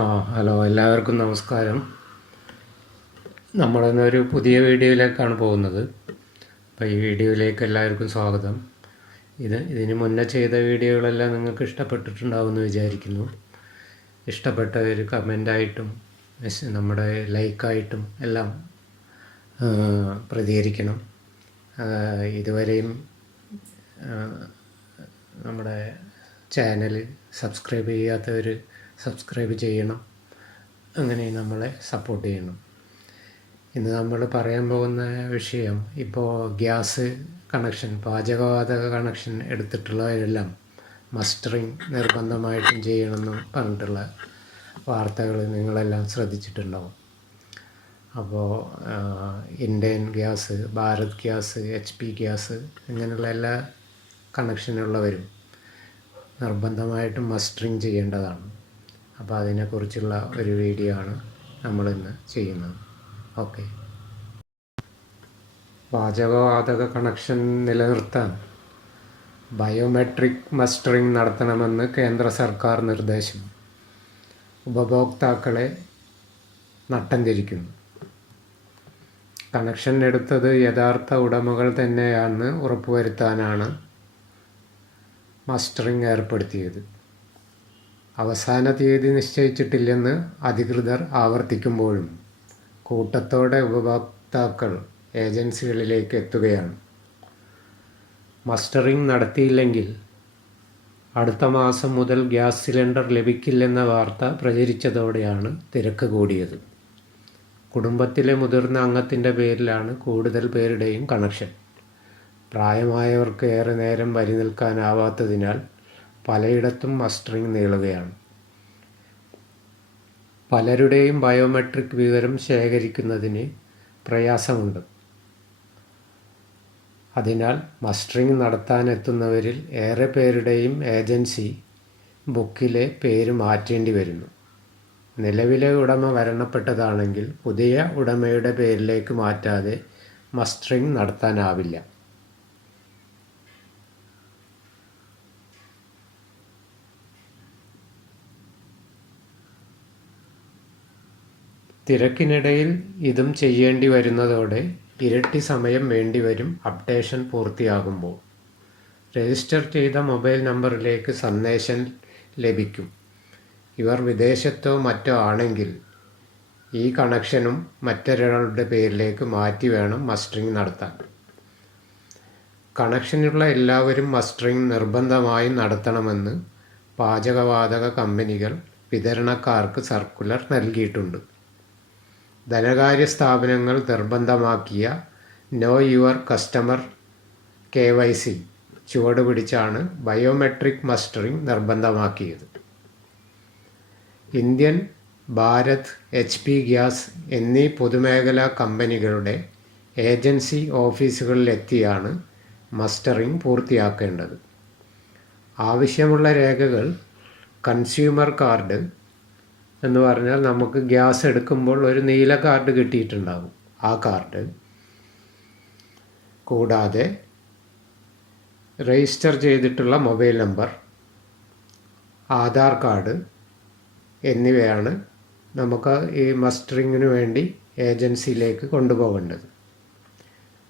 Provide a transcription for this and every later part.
ആ ഹലോ എല്ലാവർക്കും നമസ്കാരം. നമ്മളിന്നൊരു പുതിയ വീഡിയോയിലേക്കാണ് പോകുന്നത്. അപ്പോൾ ഈ വീഡിയോയിലേക്ക് എല്ലാവർക്കും സ്വാഗതം. ഇത് ഇതിന് മുന്നേ ചെയ്ത വീഡിയോകളെല്ലാം നിങ്ങൾക്ക് ഇഷ്ടപ്പെട്ടിട്ടുണ്ടാവുമെന്ന് വിചാരിക്കുന്നു. ഇഷ്ടപ്പെട്ടവർ കമന്റായിട്ടും നമ്മുടെ ലൈക്കായിട്ടും എല്ലാം പ്രതികരിക്കണം. ഇതുവരെയും നമ്മുടെ ചാനൽ സബ്സ്ക്രൈബ് ചെയ്യാത്തവർ സബ്സ്ക്രൈബ് ചെയ്യണം. അങ്ങനെ നമ്മളെ സപ്പോർട്ട് ചെയ്യണം. ഇന്ന് നമ്മൾ പറയാൻ പോകുന്ന വിഷയം ഇപ്പോൾ ഗ്യാസ് കണക്ഷൻ പാചകവാതക കണക്ഷൻ എടുത്തിട്ടുള്ളവരെല്ലാം മസ്റ്ററിങ് നിർബന്ധമായിട്ടും ചെയ്യണമെന്ന് പറഞ്ഞിട്ടുള്ള വാർത്തകൾ നിങ്ങളെല്ലാം ശ്രദ്ധിച്ചിട്ടുണ്ടാവും. അപ്പോൾ Indian gas Bharat gas H P gas ഇങ്ങനെയുള്ള എല്ലാ കണക്ഷനുള്ളവരും നിർബന്ധമായിട്ടും മസ്റ്ററിങ് ചെയ്യേണ്ടതാണ്. അപ്പോൾ അതിനെക്കുറിച്ചുള്ള ഒരു വീഡിയോ ആണ് നമ്മളിന്ന് ചെയ്യുന്നത്. ഓക്കെ പാചകവാതക കണക്ഷൻ നിലനിർത്താൻ ബയോമെട്രിക് മസ്റ്ററിംഗ് നടത്തണമെന്ന് കേന്ദ്ര സർക്കാർ നിർദ്ദേശം ഉപഭോക്താക്കളെ നട്ടം തിരിക്കുന്നു കണക്ഷൻ എടുത്തത് യഥാർത്ഥ ഉടമകൾ തന്നെയാണെന്ന് ഉറപ്പുവരുത്താനാണ് മസ്റ്ററിംഗ് ഏർപ്പെടുത്തിയത്. അവസാന തീയതി നിശ്ചയിച്ചിട്ടില്ലെന്ന് അധികൃതർ ആവർത്തിക്കുമ്പോഴും കൂട്ടത്തോടെ ഉപഭോക്താക്കൾ ഏജൻസികളിലേക്ക് എത്തുകയാണ്. മസ്റ്ററിംഗ് നടത്തിയില്ലെങ്കിൽ അടുത്ത മാസം മുതൽ ഗ്യാസ് സിലിണ്ടർ ലഭിക്കില്ലെന്ന വാർത്ത പ്രചരിച്ചതോടെയാണ് തിരക്ക് കൂടിയത്. കുടുംബത്തിലെ മുതിർന്ന അംഗത്തിന്റെ പേരിലാണ് കൂടുതൽ പേരുടെയും കണക്ഷൻ. പ്രായമായവർക്ക് ഏറെ നേരം വരി നിൽക്കാനാവാത്തതിനാൽ പലയിടത്തും മസ്റ്ററിംഗ് നീളുകയാണ്. പലരുടെയും ബയോമെട്രിക് വിവരം ശേഖരിക്കുന്നതിന് പ്രയാസമുണ്ട്. അതിനാൽ മസ്റ്ററിംഗ് നടത്താനെത്തുന്നവരിൽ ഏറെ പേരുടെയും ഏജൻസി ബുക്കിലെ പേര് മാറ്റേണ്ടി വരുന്നു. നിലവിലെ ഉടമ മരണപ്പെട്ടതാണെങ്കിൽ പുതിയ ഉടമയുടെ പേരിലേക്ക് മാറ്റാതെ മസ്റ്ററിംഗ് നടത്താനാവില്ല. തിരക്കിനിടയിൽ ഇതും ചെയ്യേണ്ടി വരുന്നതോടെ ഇരട്ടി സമയം വേണ്ടിവരും അപ്ഡേഷൻ പൂർത്തിയാകുമ്പോൾ. രജിസ്റ്റർ ചെയ്ത മൊബൈൽ നമ്പറിലേക്ക് സന്ദേശം ലഭിക്കും. ഇവർ വിദേശത്തോ മറ്റോ ആണെങ്കിൽ ഈ കണക്ഷനും മറ്റൊരാളുടെ പേരിലേക്ക് മാറ്റി വേണം മസ്റ്ററിംഗ് നടത്താൻ. കണക്ഷനുള്ള എല്ലാവരും മസ്റ്ററിംഗ് നിർബന്ധമായും നടത്തണമെന്ന് പാചകവാതക കമ്പനികൾ വിതരണക്കാർക്ക് സർക്കുലർ നൽകിയിട്ടുണ്ട്. ധനകാര്യ സ്ഥാപനങ്ങൾ നിർബന്ധമാക്കിയ know your customer K Y C ചുവടുപിടിച്ചാണ് biometric mustering നിർബന്ധമാക്കിയത്. Indian Bharat H P gas എന്നീ പൊതുമേഖലാ കമ്പനികളുടെ ഏജൻസി ഓഫീസുകളിലെത്തിയാണ് മസ്റ്ററിംഗ് പൂർത്തിയാക്കേണ്ടത്. ആവശ്യമുള്ള രേഖകൾ കൺസ്യൂമർ കാർഡ് എന്ന് പറഞ്ഞാൽ നമുക്ക് ഗ്യാസ് എടുക്കുമ്പോൾ ഒരു നീല കാർഡ് കിട്ടിയിട്ടുണ്ടാകും ആ കാർഡ് കൂടാതെ രജിസ്റ്റർ ചെയ്തിട്ടുള്ള മൊബൈൽ നമ്പർ ആധാർ കാർഡ് എന്നിവയാണ് നമുക്ക് ഈ മസ്റ്ററിങ്ങിന് വേണ്ടി ഏജൻസിയിലേക്ക് കൊണ്ടുപോകേണ്ടത്.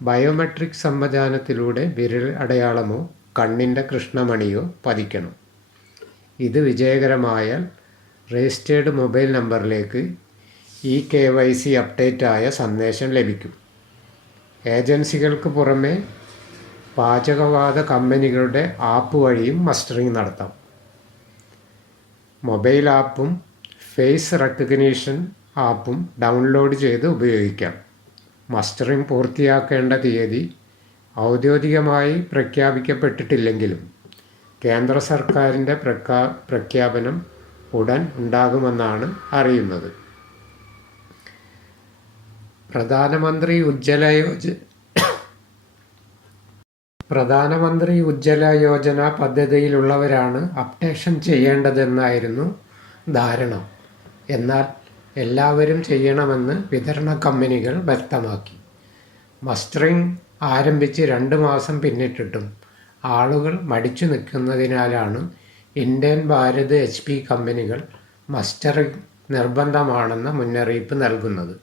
ബയോമെട്രിക് സംവിധാനത്തിലൂടെ വിരൽ അടയാളമോ കണ്ണിന്റെ കൃഷ്ണമണിയോ പതിക്കണം. ഇത് വിജയകരമായാൽ രജിസ്റ്റേർഡ് മൊബൈൽ നമ്പറിലേക്ക് e K Y C update ആയ സന്ദേശം ലഭിക്കും. ഏജൻസികൾക്ക് പുറമെ പാചകവാത കമ്പനികളുടെ ആപ്പ് വഴിയും മസ്റ്ററിംഗ് നടത്താം. മൊബൈൽ ആപ്പും ഫേസ് റെക്കഗ്നീഷൻ ആപ്പും ഡൗൺലോഡ് ചെയ്ത് ഉപയോഗിക്കാം. മസ്റ്ററിംഗ് പൂർത്തിയാക്കേണ്ട തീയതി ഔദ്യോഗികമായി പ്രഖ്യാപിക്കപ്പെട്ടിട്ടില്ലെങ്കിലും കേന്ദ്ര സർക്കാരിന്റെ പ്രഖ്യാ പ്രഖ്യാപനം ഉടൻ ഉണ്ടാകുമെന്നാണ് അറിയുന്നത്. പ്രധാനമന്ത്രി ഉജ്ജ്വല യോജ പ്രധാനമന്ത്രി ഉജ്ജ്വല യോജന പദ്ധതിയിലുള്ളവരാണ് അപ്ഡേഷൻ ചെയ്യേണ്ടതെന്നായിരുന്നു ധാരണ. എന്നാൽ എല്ലാവരും ചെയ്യണമെന്ന് വിതരണ കമ്പനികൾ വ്യക്തമാക്കി. മസ്റ്ററിംഗ് ആരംഭിച്ച് രണ്ട് മാസം പിന്നിട്ടിട്ടും ആളുകൾ മടിച്ചു നിൽക്കുന്നതിനാലാണ് ഇന്ത്യൻ ഭാരത് എച്ച് പി കമ്പനികൾ മസ്റ്ററിംഗ് നിർബന്ധമാണെന്ന മുന്നറിയിപ്പ് നൽകുന്നത്.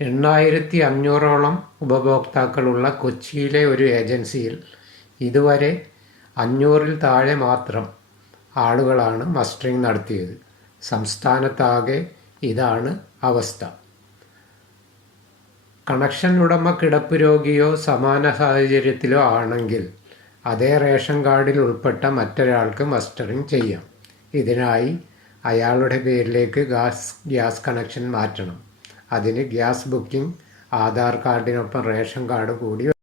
എണ്ണായിരത്തി അഞ്ഞൂറോളം ഉപഭോക്താക്കളുള്ള കൊച്ചിയിലെ ഒരു ഏജൻസിയിൽ ഇതുവരെ അഞ്ഞൂറിൽ താഴെ മാത്രം ആളുകളാണ് മസ്റ്ററിംഗ് നടത്തിയത്. സംസ്ഥാനത്താകെ ഇതാണ് അവസ്ഥ. കണക്ഷൻ ഉടമ കിടപ്പ് രോഗിയോ സമാന സാഹചര്യത്തിലോ ആണെങ്കിൽ അതേ റേഷൻ കാർഡിൽ ഉൾപ്പെട്ട മറ്റൊരാൾക്ക് മസ്റ്ററിംഗ് ചെയ്യാം. ഇതിനായി അയാളുടെ പേരിലേക്ക് ഗ്യാസ് ഗ്യാസ് കണക്ഷൻ മാറ്റണം. അതിന് ഗ്യാസ് ബുക്കിംഗ് ആധാർ കാർഡിനൊപ്പം റേഷൻ കാർഡ് കൂടി